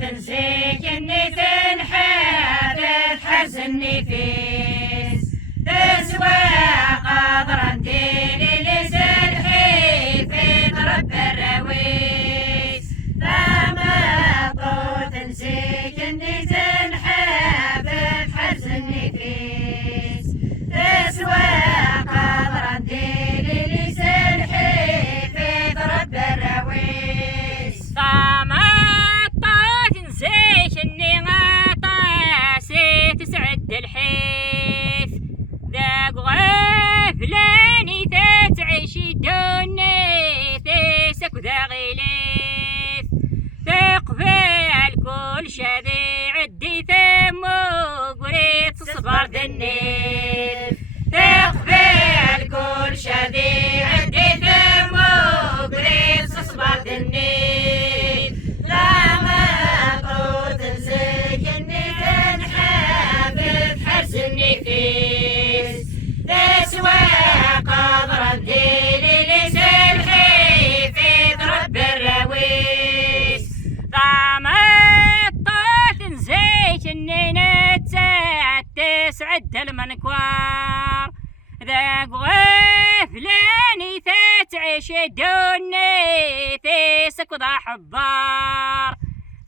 تنسيك اني تنحافظ حرز النفيس تسوى قدر نديري لسلحي في طرب الرويس فما طول تنسيك اني تنحافظ حرز النفيس تسوى قدر نديري لسلحي في طرب الرويس تسعد الحيث ذاك غفلاني تتعيشي دوني ثيسك وذا غليث تقبل كل شذي عدي ثمو قريت صبر ذنيف تقبل كل شذي عدي ثمو قريت صبر ذنيف لا ما طول تنسيك اني النفيس تسوى قدر الدين لسلحي في ضرب الرويس طعم الطاط نزيك اني نتساعد تسعد المنكوار ذاك غفلاني تتعيش دوني ثيسك وضع حبار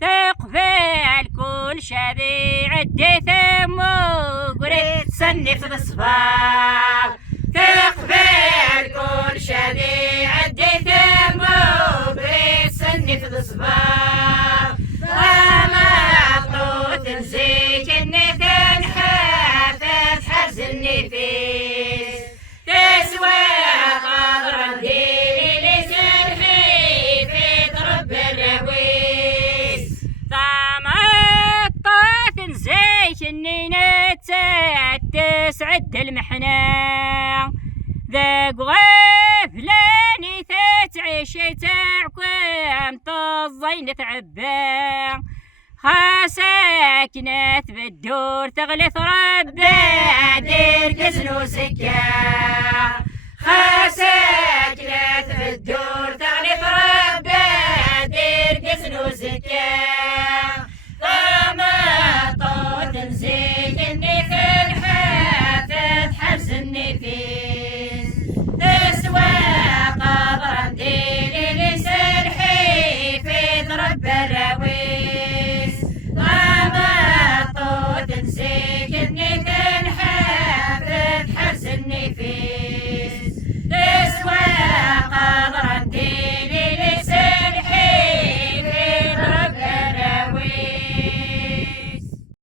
تقبل كل شذي عدي ثمو قريت صنف الصفار تقبل كل شذي عدي ثمو قريت صنف الصفار وما طول تنسيك اني تنحافظ حرز النفيس تسوى قدر الدين لسلحي في ضرب الرويس زيك اني نتساعد تسعد المحنة ذاك غفلاني تتعيش تعكم طزين تعبا خاساكنة بالدور تغلث ربا دير كزن وسكا خاساكنة بالدور تغلث ربا